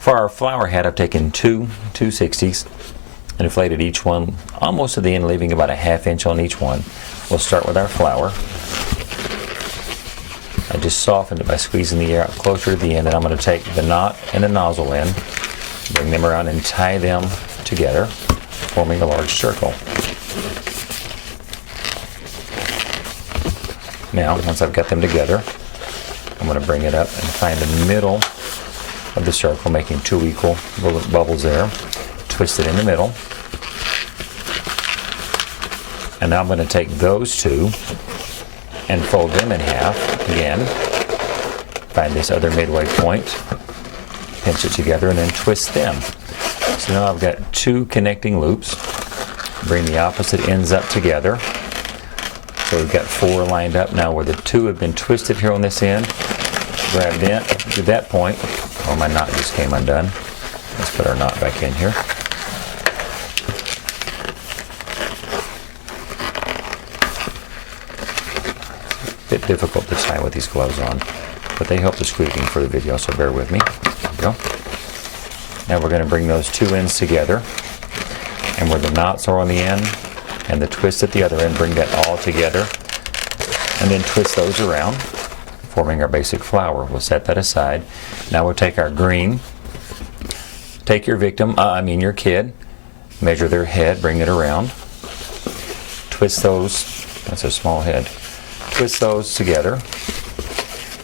For our flower hat, I've taken two 260s and inflated each one almost to the end, leaving about a ½ inch on each one. We'll start with our flower. I just softened it by squeezing the air out closer to the end, and I'm going to take the knot and the nozzle in, bring them around and tie them together, forming a large circle. Now, once I've got them together, I'm going to bring it up and find the middle of the circle, making 2 equal bubbles there. Twist it in the middle. And now I'm going to take those two and fold them in half again. Find this other midway point, pinch it together, and then twist them. So now I've got 2 connecting loops. Bring the opposite ends up together. So we've got 4 lined up now where the 2 have been twisted here on this end. Grab that to that point. Oh, my knot just came undone. Let's put our knot back in here. Bit difficult to tie with these gloves on, but they help the squeaking for the video, so bear with me. There we go. Now we're going to bring those 2 ends together, and where the knots are on the end and the twist at the other end, bring that all together, and then twist those around, forming our basic flower. We'll set that aside. Now we'll take our green, take your your kid, measure their head, bring it around, twist those, that's a small head, twist those together,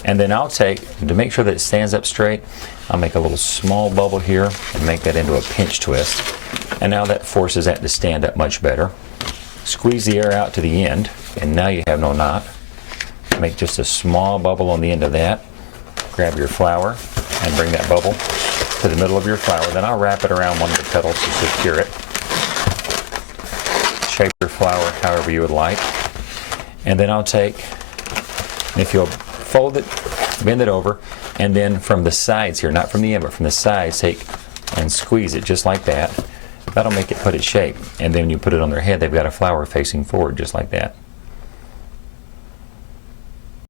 and then I'll take, to make sure that it stands up straight, I'll make a little small bubble here and make that into a pinch twist, and now that forces that to stand up much better. Squeeze the air out to the end, and now you have no knot. Make just a small bubble on the end of that. Grab your flower and bring that bubble to the middle of your flower. Then I'll wrap it around one of the petals to secure it. Shape your flower however you would like. And then I'll take, if you'll fold it, bend it over, and then from the sides here, not from the end, but from the sides, take and squeeze it just like that. That'll make it put its shape. And then when you put it on their head, they've got a flower facing forward just like that.